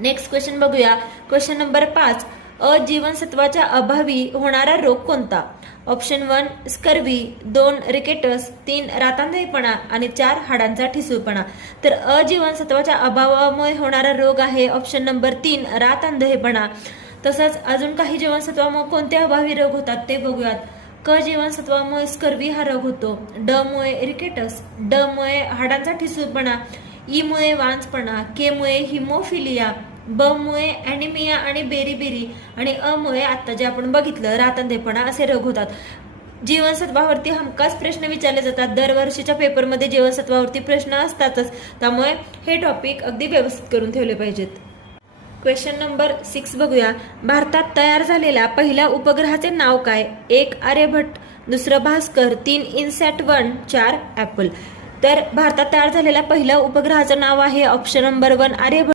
Next question बघूया. Question number 5. अजीवनसत्वाच्या अभावी होणारा रोग कोणता? ऑप्शन 1 स्कर्वी, 2 रिकेटस, 3 रातांधळेपणा आणि 4 हाडांचा ठिसूळपणा. तर अजीवनसत्वाच्या अभावामुळे होणारा रोग आहे ऑप्शन नंबर 3 रातांधळेपणा. तसंच अजून काही जीवनसत्वामुळे कोणते अभावी रोग होतात ते बघूयात. क जीवनसत्वामुळे स्कर्वी हा रोग होतो, ड मुळे रिकेटस, ड मुळे हाडांचा ठिसूळपणा, ई मुळे वांसपणा, के मुळे हिमोफिलिया, ब मुळे ॲनिमिया आणि बेरीबेरी आणि अ मुळे आता जे आपण बघितलं रातांधळेपणा असे रोग होतात. जीवनसत्वावरती हमखास प्रश्न विचारले जातात. दरवर्षीच्या पेपरमध्ये जीवनसत्वावरती प्रश्न असतातच, त्यामुळे हे टॉपिक अगदी व्यवस्थित करून ठेवले पाहिजेत. क्वेश्चन नंबर 6 बघूया. भारतात तयार झालेल्या पहिल्या उपग्रहाचे नाव काय? 1 आर्यभट्ट, दुसरं भास्कर, 3 इनसॅट-1, 4 ॲपल. तर भारतात तयार झालेल्या पहिल्या उपग्रहाचं नाव आहे ऑप्शन नंबर 1 आर्यभट्ट.